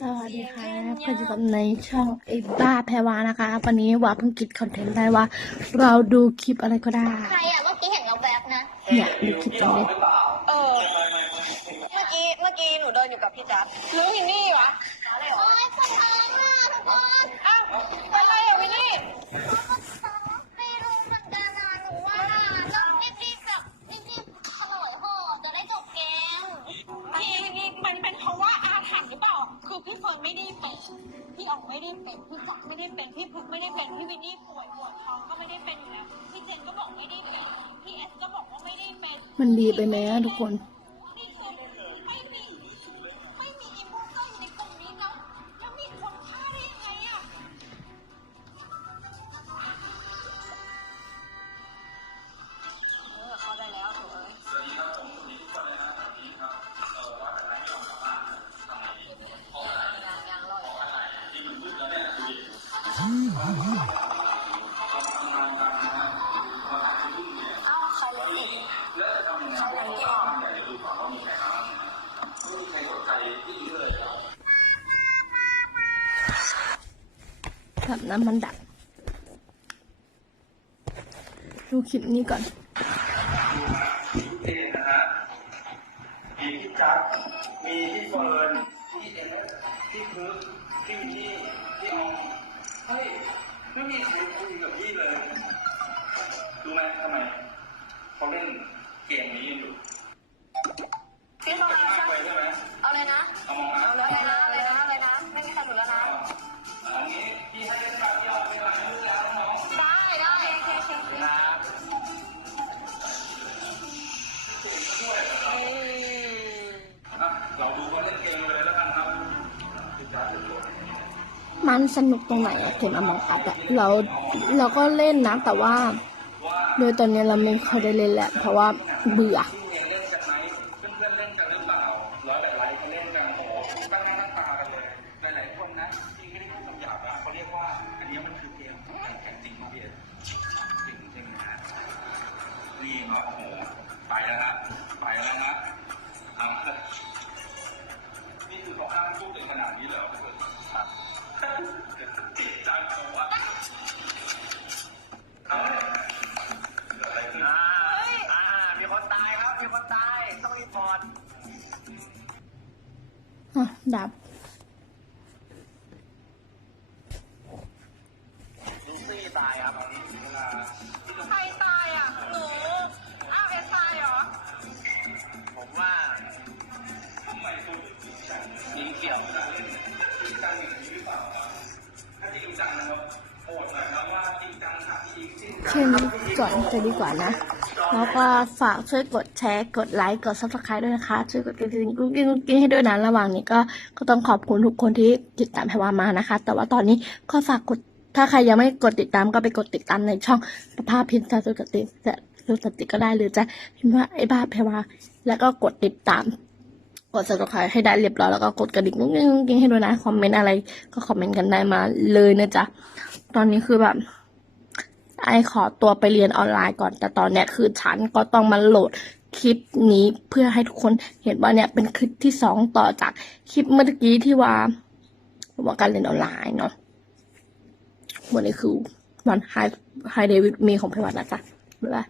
สวัสดีค่ะก็อยู่กับในช่องไอ้บ้าแพรวานะคะ วันนี้ว่าเพิ่งคิดคอนเทนต์ได้ว่า เราดูคลิปอะไรก็ได้ ใครอะเมื่อกี้เห็นเราแวบนะ เนี่ยดูคลิปตรงนี้เออ เมื่อกี้ เมื่อกี้หนูเดินอยู่กับพี่จับหรือวินนี่วะโอ้ยคนท้องอะทุกคนอ้าวเป็นไรอะวินนี่ พี่ออกไม่ได้เป็นพี่จักรไม่ได้เป็นพี่พุกไม่ได้เป็นพี่วินนี่ป่วยปวดท้องก็ไม่ได้เป็นอยู่แล้วพี่เจนก็บอกไม่ได้เป็นพี่เอสก็บอกว่าไม่ได้เป็น มันดีไปไหมอะทุกคน แบบน้ำมันดับดูคลิปนี้ก่อนเองนะฮะมีพี่จักมีพี่เฟิร์นพี่เอ็มพี่พึกพี่นี่พี่ออมเฮ้ยไม่มีใครคุยกับพี่เลยรู้ไหมทำไมเขาเล่นเกมนี้อยู่พี่มาไม่ไปใช่ไหมเอาเลยนะเอามองนะเอาเลยนะ มันสนุกตรงไหนอะเกมอมองอัดอะเราเราก็เล่นนะแต่ว่า โดยตอนนี้เราไม่ค่อยได้เล่นแหละเพราะว่าเบื่อพี่องเล่นไหมเพื่อนๆเล่นกันหรือเปล่าร้อยแบบไลค์เขาเล่นกันโตายต้องรีพอร์ตอะดับลูซี่ตายครับใครตายอะ หนูอ้าวเอสตายเหรอ ผมว่ายิงเกี่ยวนะจริงจังอย่างนี้หรือเปล่าครับถ้าจริงจังนะครับโอดหน่อยนะว่าจริงจังหาที่จริงแค่นี้ก่อนจะดีกว่านะ แล้วก็ฝากช่วยกดแชร์กดไลค์กด subscribe ด้วยนะคะ ช่วยกดกระดิ่งกุ้งกิ้งกุ้งกิ้งให้ด้วยนะระหว่างนี้ก็ก็ต้องขอบคุณทุกคนที่ติดตามแพรวามานะคะ แต่ว่าตอนนี้ก็ฝากกดถ้าใครยังไม่กดติดตามก็ไปกดติดตามในช่องประภาพินจาสุกติจะสุกติก็ได้หรือจะพิมพ์ว่าไอ้บ้าแพรวาแล้วก็กดติดตาม กด subscribe ให้ได้เรียบร้อยแล้วก็กดกระดิ่งกุ้งกิ้งกุ้งกิ้งให้ด้วยนะคอมเมนต์อะไรก็คอมเมนต์กันได้มาเลยนะจ๊ะตอนนี้คือแบบ ไอขอตัวไปเรียนออนไลน์ก่อน แต่ตอนเนี้ยคือฉันก็ต้องมาโหลดคลิปนี้เพื่อให้ทุกคนเห็นว่าเนี่ยเป็นคลิปที่สองต่อจากคลิปเมื่อกี้ที่ว่าว่าการเรียนออนไลน์เนาะวันนี้คือวันไฮไฮเดวิดมีของพิวัตรนะจ๊ะบ๊ายบาย